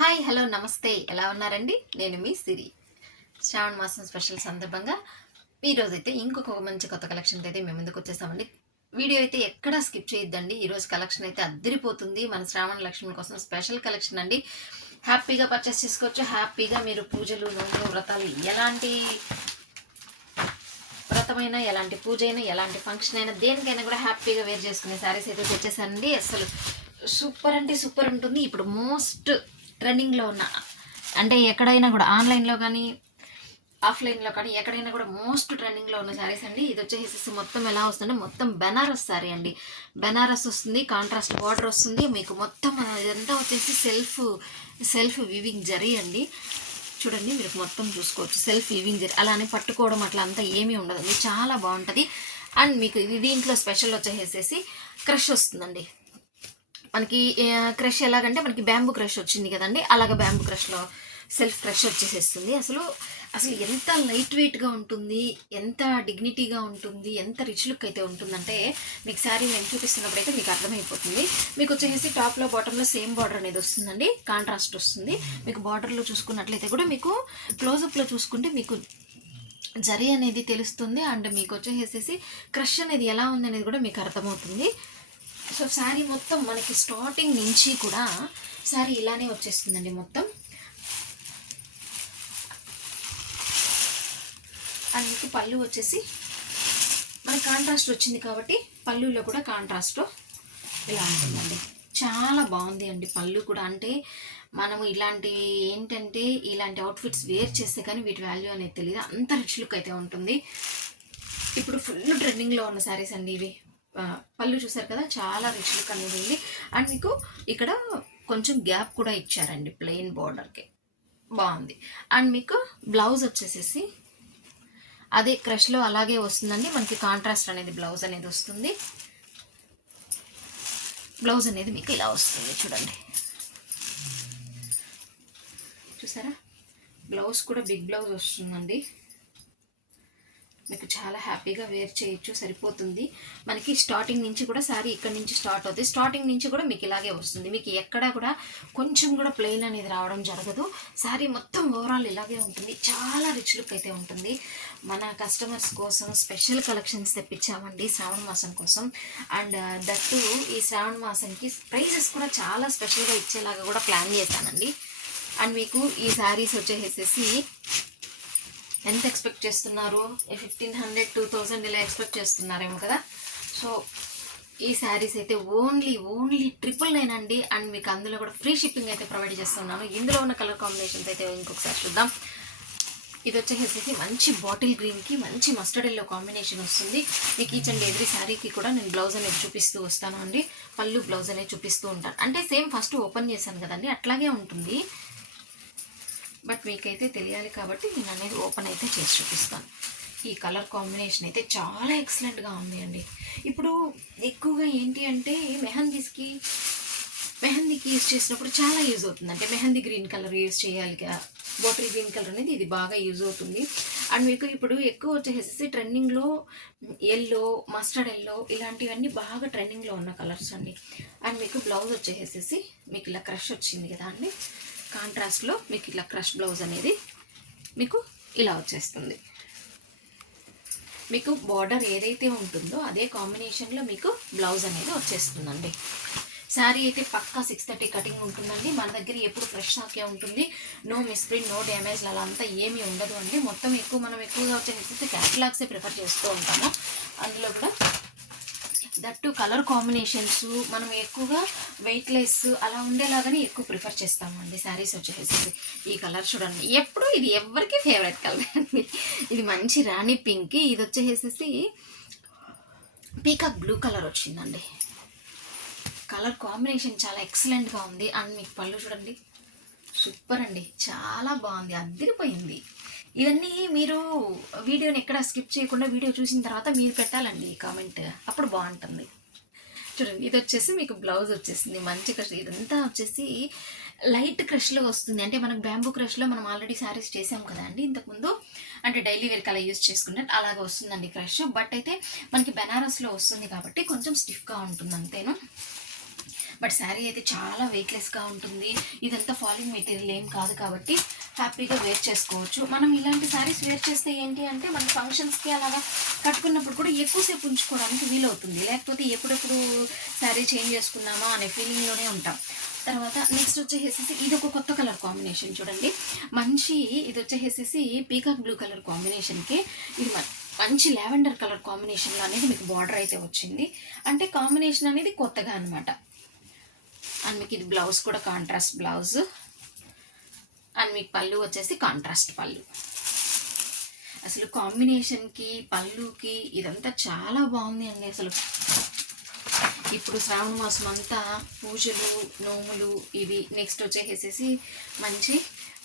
Hi hello నమస్తే ఎలా ఉన్నారండి? నేను మీ సిరి. శ్రావణ మాసం స్పెషల్ సందర్భంగా ఈరోజైతే ఇంకొక మంచి కొత్త కలెక్షన్‌తో అయితే మేము ముందుకు వచ్చేసామండి. వీడియో అయితే ఎక్కడా స్కిప్ చేయొద్దండి. ఈరోజు కలెక్షన్ అయితే అద్దిరిపోతుంది. మన శ్రావణ లక్ష్మి కోసం స్పెషల్ కలెక్షన్ అండి. హ్యాపీగా పర్చేస్ చేసుకోవచ్చు. హ్యాపీగా మీరు పూజలు, నోములు, వ్రతాలు ఎలాంటి వ్రతమైనా, ఎలాంటి పూజ అయినా, ఎలాంటి ఫంక్షన్ అయినా దేనికైనా కూడా హ్యాపీగా వేర్ చేసుకునే శారీస్ అయితే తెచ్చేసానండి. అసలు సూపర్ అంటే సూపర్ ఉంటుంది. ఇప్పుడు మోస్ట్ ట్రెండింగ్లో ఉన్న అంటే ఎక్కడైనా కూడా ఆన్లైన్లో కానీ ఆఫ్లైన్లో కానీ ఎక్కడైనా కూడా మోస్ట్ ట్రెండింగ్లో ఉన్న శారీస్ అండి. ఇది వచ్చేసి మొత్తం ఎలా వస్తుందంటే మొత్తం బెనారస్ శారీ అండి. బెనారస్ వస్తుంది, కాంట్రాస్ట్ బార్డర్ వస్తుంది. మీకు మొత్తం ఇదంతా వచ్చేసి సెల్ఫ్ వివింగ్ జరీ అండి. చూడండి మీరు మొత్తం చూసుకోవచ్చు సెల్ఫ్ వీవింగ్ జరీ. అలానే పట్టుకోవడం అట్లా అంతా ఏమీ ఉండదండి, చాలా బాగుంటుంది. అండ్ మీకు దీంట్లో స్పెషల్ వచ్చేసేసి క్రష్ వస్తుందండి. మనకి క్రష్ ఎలాగంటే మనకి బ్యాంబూ క్రష్ వచ్చింది కదండి, అలాగ బ్యాంబూ క్రష్లో సెల్ఫ్ క్రష్ వచ్చేసేస్తుంది. అసలు ఎంత లైట్ వెయిట్గా ఉంటుంది, ఎంత డిగ్నిటీగా ఉంటుంది, ఎంత రిచ్ లుక్ అయితే ఉంటుందంటే మీకు శారీ నేను చూపిస్తున్నప్పుడు అయితే మీకు అర్థమైపోతుంది. మీకు వచ్చేసి టాప్లో బాటంలో సేమ్ బార్డర్ అనేది వస్తుందండి, కాంట్రాస్ట్ వస్తుంది. మీకు బార్డర్లో చూసుకున్నట్లయితే కూడా మీకు క్లోజప్లో చూసుకుంటే మీకు జరీ అనేది తెలుస్తుంది. అండ్ మీకు వచ్చేసేసి క్రష్ అనేది ఎలా ఉంది అనేది కూడా మీకు అర్థమవుతుంది. సో శారీ మొత్తం మనకి స్టార్టింగ్ నుంచి కూడా శారీ ఇలానే వచ్చేస్తుందండి మొత్తం. అండ్ మీకు పళ్ళు వచ్చేసి మనకి కాంట్రాస్ట్ వచ్చింది కాబట్టి పళ్ళులో కూడా కాంట్రాస్ట్ ఇలా ఉంటుందండి. చాలా బాగుంది అండి పళ్ళు కూడా. అంటే మనము ఇలాంటి అవుట్ఫిట్స్ వేర్ చేస్తే కానీ వీటి వాల్యూ అనేది తెలియదు, అంత రిచ్ లుక్ అయితే ఉంటుంది. ఇప్పుడు ఫుల్ ట్రెండింగ్లో ఉన్న శారీస్ అండి ఇవి. పళ్ళు చూసారు కదా, చాలా రిచ్ లుక్ అనేది ఉంది. అండ్ మీకు ఇక్కడ కొంచెం గ్యాప్ కూడా ఇచ్చారండి ప్లెయిన్ బార్డర్కి, బాగుంది. అండ్ మీకు బ్లౌజ్ వచ్చేసేసి అదే క్రష్లో అలాగే వస్తుందండి. మనకి కాంట్రాస్ట్ అనేది బ్లౌజ్ అనేది వస్తుంది. బ్లౌజ్ అనేది మీకు ఇలా వస్తుంది చూడండి, చూసారా? బ్లౌజ్ కూడా బిగ్ బ్లౌజ్ వస్తుందండి. మీకు చాలా హ్యాపీగా వేర్ చేయొచ్చు, సరిపోతుంది. మనకి స్టార్టింగ్ నుంచి కూడా శారీ ఇక్కడ నుంచి స్టార్ట్ అవుతుంది. స్టార్టింగ్ నుంచి కూడా మీకు ఇలాగే వస్తుంది. మీకు ఎక్కడా కూడా కొంచెం కూడా ప్లెయిన్ అనేది రావడం జరగదు. శారీ మొత్తం ఓవరాల్ ఇలాగే ఉంటుంది. చాలా రిచ్ లుక్ అయితే ఉంటుంది. మన కస్టమర్స్ కోసం స్పెషల్ కలెక్షన్స్ తెప్పించామండి శ్రావణ మాసం కోసం. అండ్ దట్టు ఈ శ్రావణ మాసంకి ప్రైజెస్ కూడా చాలా స్పెషల్గా ఇచ్చేలాగా కూడా ప్లాన్ చేశానండి. అండ్ మీకు ఈ శారీస్ వచ్చేసేసి ఎంత ఎక్స్పెక్ట్ చేస్తున్నారు? 1500 2000 ఇలా ఎక్స్పెక్ట్ చేస్తున్నారేమో కదా. సో ఈ శారీస్ అయితే ఓన్లీ 999 అండి. అండ్ మీకు అందులో కూడా ఫ్రీ షిప్పింగ్ అయితే ప్రొవైడ్ చేస్తున్నాను. ఇందులో ఉన్న కలర్ కాంబినేషన్స్ అయితే ఇంకొకసారి చూద్దాం. ఇది వచ్చేసి మంచి బాటిల్ గ్రీన్కి మంచి మస్టర్డ్ ఎల్లో కాంబినేషన్ వస్తుంది. మీకు ఈచ్ అండ్ ఎవ్రీ శారీకి కూడా నేను బ్లౌజ్ అనేది చూపిస్తూ వస్తాను అండి. పళ్ళు బ్లౌజ్ అనేది చూపిస్తూ ఉంటాను. అంటే సేమ్ ఫస్ట్ ఓపెన్ చేశాను కదండి, అట్లాగే ఉంటుంది. బట్ మీకైతే తెలియాలి కాబట్టి నేను అనేది ఓపెన్ అయితే చేసి చూపిస్తాను. ఈ కలర్ కాంబినేషన్ అయితే చాలా ఎక్సలెంట్గా ఉంది అండి. ఇప్పుడు ఎక్కువగా ఏంటి అంటే మెహందీకి యూజ్ చేసినప్పుడు చాలా యూజ్ అవుతుంది. అంటే మెహందీ గ్రీన్ కలర్ యూజ్ చేయాలి, బాటిల్ గ్రీన్ కలర్ అనేది ఇది బాగా యూజ్ అవుతుంది. అండ్ మీకు ఇప్పుడు ఎక్కువ వచ్చేసేసి ట్రెండింగ్లో ఎల్లో, మస్టర్డ్ ఎల్లో ఇలాంటివన్నీ బాగా ట్రెండింగ్లో ఉన్న కలర్స్ అండి. అండ్ మీకు బ్లౌజ్ వచ్చేసేసి మీకు ఇలా క్రష్ వచ్చింది కదా అండి, కాంట్రాస్ట్లో మీకు ఇలా క్రష్ బ్లౌజ్ అనేది మీకు ఇలా వచ్చేస్తుంది. మీకు బార్డర్ ఏదైతే ఉంటుందో అదే కాంబినేషన్లో మీకు బ్లౌజ్ అనేది వచ్చేస్తుందండి. శారీ అయితే పక్కా 630 కటింగ్ ఉంటుందండి. మన దగ్గర ఎప్పుడు ఫ్రెష్ స్టాకే ఉంటుంది. నో మిస్ప్రింట్, నో డ్యామేజ్ అలా అంతా ఏమీ ఉండదు అండి. మొత్తం మనం ఎక్కువగా వచ్చేసి క్యాటలాగ్సే ప్రిఫర్ చేస్తూ ఉంటాము. అందులో కూడా దట్టు కలర్ కాంబినేషన్స్ మనం ఎక్కువగా వెయిట్లెస్ అలా ఉండేలాగానే ఎక్కువ ప్రిఫర్ చేస్తామండి శారీస్ వచ్చేసి. ఈ కలర్ చూడండి, ఎప్పుడు ఇది ఎవరికి ఫేవరెట్ కలర్ అండి. ఇది మంచి రాణి పింక్, ఇది వచ్చేసేసి పీకాక్ బ్లూ కలర్ వచ్చిందండి. కలర్ కాంబినేషన్ చాలా ఎక్సలెంట్గా ఉంది. అండ్ మీకు పళ్ళు చూడండి, సూపర్ అండి, చాలా బాగుంది, అదిరిపోయింది. ఇవన్నీ మీరు వీడియోని ఎక్కడ స్కిప్ చేయకుండా వీడియో చూసిన తర్వాత మీరు పెట్టాలండి కామెంట్, అప్పుడు బాగుంటుంది. చూడండి ఇది వచ్చేసి మీకు బ్లౌజ్ వచ్చేసింది మంచి క్రష్. ఇదంతా వచ్చేసి లైట్ క్రష్లో వస్తుంది. అంటే మనకు బ్యాంబూ క్రష్లో మనం ఆల్రెడీ శారీస్ చేసాం కదా అండి ఇంతకుముందు, అంటే డైలీ వేర్కి అలా యూజ్ చేసుకున్నట్టు అలాగే వస్తుందండి క్రష్. బట్ అయితే మనకి బెనారస్లో వస్తుంది కాబట్టి కొంచెం స్టిఫ్గా ఉంటుంది అంతేను. బట్ శారీ అయితే చాలా వెయిట్లెస్గా ఉంటుంది. ఇదంతా ఫాలింగ్ మెటీరియల్ ఏం కాదు కాబట్టి హ్యాపీగా వేర్ చేసుకోవచ్చు. మనం ఇలాంటి శారీస్ వేర్ చేస్తే ఏంటి అంటే మన ఫంక్షన్స్కి అలాగా కట్టుకున్నప్పుడు కూడా ఎక్కువసేపు ఉంచుకోవడానికి వీలవుతుంది. లేకపోతే ఎప్పుడెప్పుడు శారీ చేంజ్ చేసుకున్నామా అనే ఫీలింగ్లోనే ఉంటాం. తర్వాత నెక్స్ట్ వచ్చేసేసి ఇది ఒక కొత్త కలర్ కాంబినేషన్ చూడండి. మంచి ఇది వచ్చేసేసి పీకాక్ బ్లూ కలర్ కాంబినేషన్కి ఇది మంచి లావెండర్ కలర్ కాంబినేషన్లో అనేది మీకు బార్డర్ అయితే వచ్చింది. అంటే కాంబినేషన్ అనేది కొత్తగా అనమాట. అండ్ మీకు ఇది బ్లౌజ్ కూడా కాంట్రాస్ట్ బ్లౌజ్. అండ్ మీకు పళ్ళు వచ్చేసి కాంట్రాస్ట్ పళ్ళు. అసలు కాంబినేషన్కి పళ్ళుకి ఇదంతా చాలా బాగుంది అండి. అసలు ఇప్పుడు శ్రావణ మాసం అంతా పూజలు నోములు ఇవి నెక్స్ట్ వచ్చేసేసి మంచి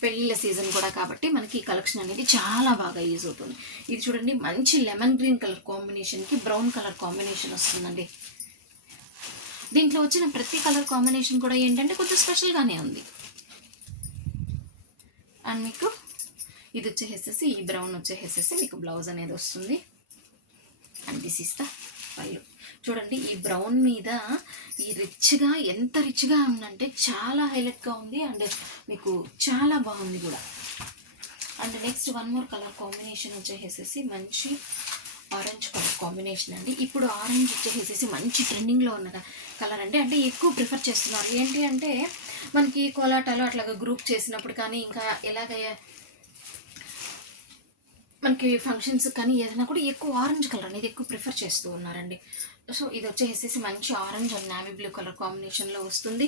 పెళ్ళిళ్ళ సీజన్ కూడా కాబట్టి మనకి ఈ కలెక్షన్ అనేది చాలా బాగా యూజ్ అవుతుంది. ఇది చూడండి మంచి లెమన్ గ్రీన్ కలర్ కాంబినేషన్కి బ్రౌన్ కలర్ కాంబినేషన్ వస్తుందండి. దీంట్లో వచ్చిన ప్రతి కలర్ కాంబినేషన్ కూడా ఏంటంటే కొంచెం స్పెషల్గానే ఉంది. అండ్ మీకు ఇది వచ్చేసేసి ఈ బ్రౌన్ వచ్చేసేసి మీకు బ్లౌజ్ అనేది వస్తుంది. అండ్ దిస్ ఇస్ ద పళ్ళు. చూడండి ఈ బ్రౌన్ మీద ఈ రిచ్గా ఎంత రిచ్గా ఉందంటే చాలా హైలైట్గా ఉంది. అండ్ మీకు చాలా బాగుంది కూడా. And next one more colour combination వచ్చేసేసి మంచి ఆరెంజ్ కలర్ కాంబినేషన్ అండి. ఇప్పుడు ఆరెంజ్ వచ్చేసేసి మంచి ట్రెండింగ్లో ఉన్న కలర్ అండి. అంటే ఎక్కువ ప్రిఫర్ చేస్తున్నారు. ఏంటి అంటే మనకి కోలాటాలు అట్లాగా గ్రూప్ చేసినప్పుడు కానీ ఇంకా ఎలాగ మనకి ఫంక్షన్స్ కానీ ఏదైనా కూడా ఎక్కువ ఆరెంజ్ కలర్ అనేది ఎక్కువ ప్రిఫర్ చేస్తూ ఉన్నారండి. సో ఇది వచ్చేసేసి మంచి orange and navy blue colour కాంబినేషన్లో వస్తుంది.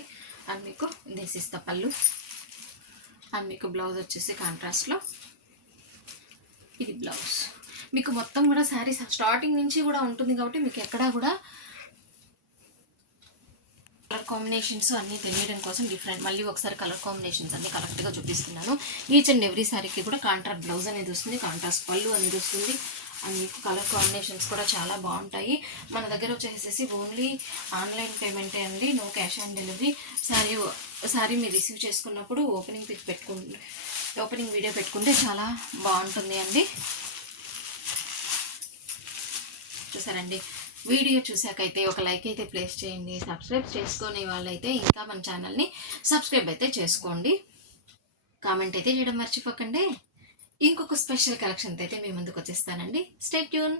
అండ్ మీకు దిస్ ఇస్ ద పళ్ళు. అండ్ మీకు బ్లౌజ్ వచ్చేసి కాంట్రాస్ట్లో ఇది బ్లౌజ్. మీకు మొత్తం కూడా శారీస్ స్టార్టింగ్ నుంచి కూడా ఉంటుంది కాబట్టి మీకు ఎక్కడా కూడా కలర్ కాంబినేషన్స్ అన్నీ తెలియడం కోసం మళ్ళీ ఒకసారి కలర్ కాంబినేషన్స్ అన్నీ కరెక్ట్గా చూపిస్తున్నాను. ఈచ్ అండ్ ఎవ్రీ శారీకి కూడా కాంట్రాస్ట్ బ్లౌజ్ అనేది వస్తుంది, కాంట్రాస్ట్ పళ్ళు అనేది వస్తుంది. అండ్ మీకు కలర్ కాంబినేషన్స్ కూడా చాలా బాగుంటాయి. మన దగ్గర వచ్చేసేసి ఓన్లీ ఆన్లైన్ పేమెంటే అండి, no cash on delivery. Sari మీరు రిసీవ్ చేసుకున్నప్పుడు ఓపెనింగ్ వీడియో పెట్టుకుంటే చాలా బాగుంటుంది అండి. చూసారండి, వీడియో చూసాకైతే ఒక లైక్ అయితే ప్లేస్ చేయండి. సబ్స్క్రైబ్ చేసుకునే వాళ్ళైతే ఇంకా మన ఛానల్ని సబ్స్క్రైబ్ అయితే చేసుకోండి. కామెంట్ అయితే చేయడం మర్చిపోకండి. ఇంకొక స్పెషల్ కలెక్షన్తో అయితే మీ ముందుకు వచ్చేస్తానండి. Stay tune.